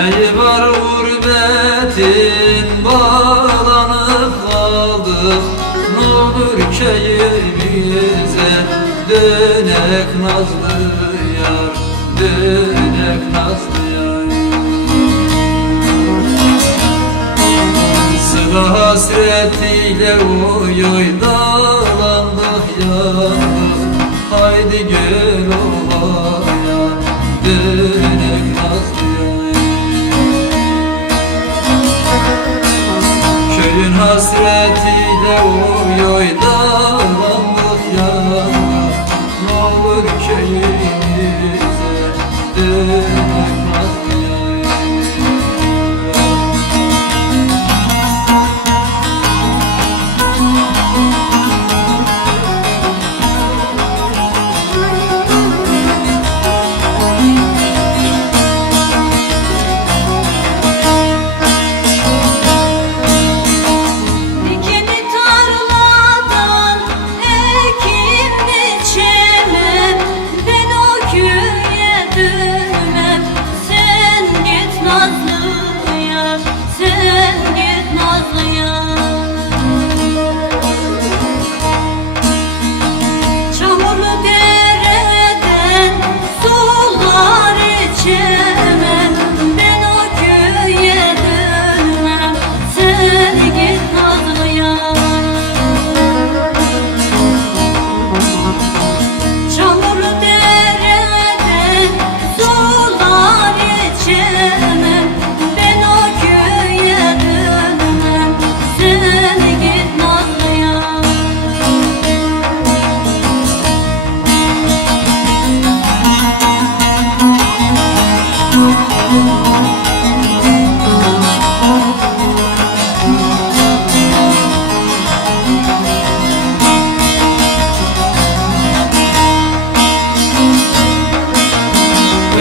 Neyi var gurbetin, bağlanıp kaldık. N'olur keyfimize dönek nazlı yar, dönek nazlı yar. Sıla hasretiyle oy oy dağlandık yandık. Haydi gel ovaya dönek nazlı yar. Köyün hasretiyle oy oy dağlandık yandık. N'olur köyümüze dönek nazlı yar.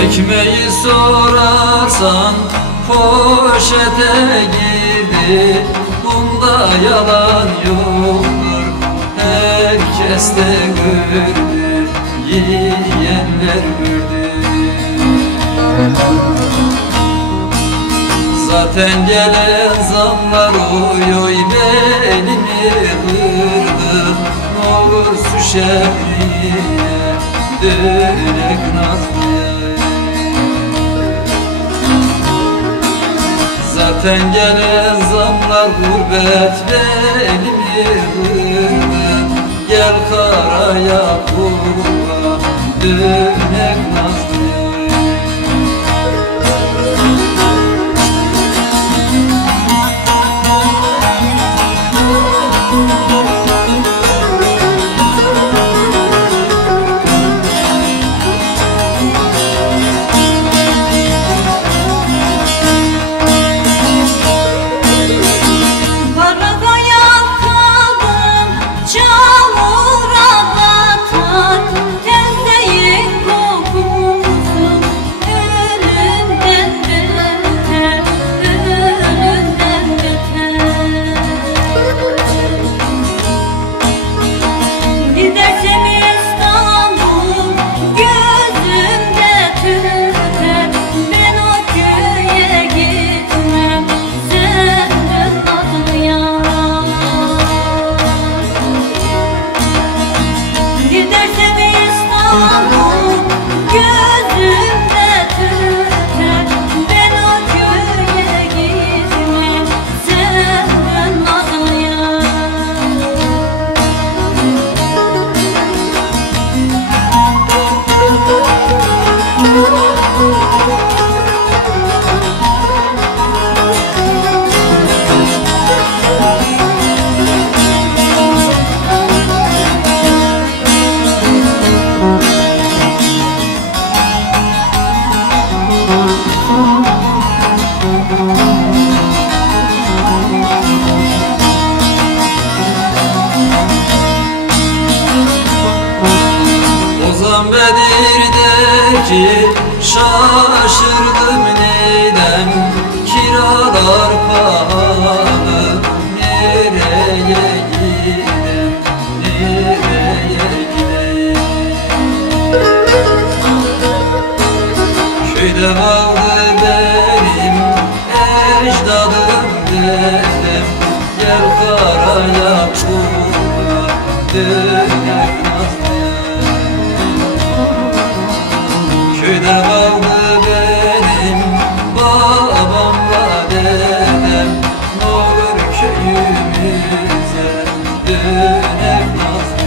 Ekmeği sorarsan poşete girdi. Bunda yalan yoktur, herkes de gördü, yiyenler gördü. Zaten gelen zamlar oy oy belimi kırdı. N'olur su şehriye dönek nazlı yar. Zaten gelen zamlar gurbet belimi kırdı. Gel karaya kurba dönek nazlı yar. Bedir'deki şaşırdım neydem, kiralar pahalı, nereye gidem, nereye gidem. Köyde kaldı benim dedem, gel karaya kurban dönek nazlım. Köyde kaldı benim babamla dedem, ne olur köyümüze dönek nazlım.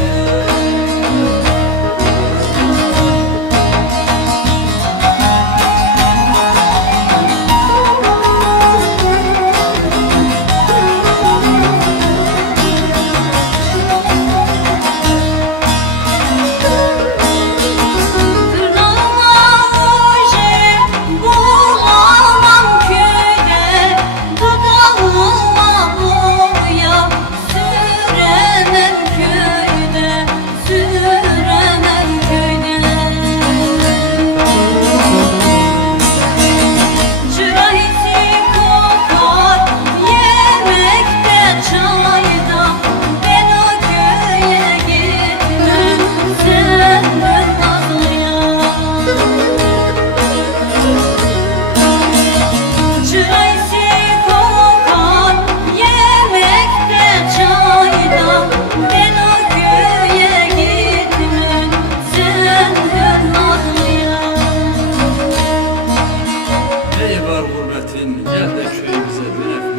Ey var gurbetin, gel de köyümüze dönek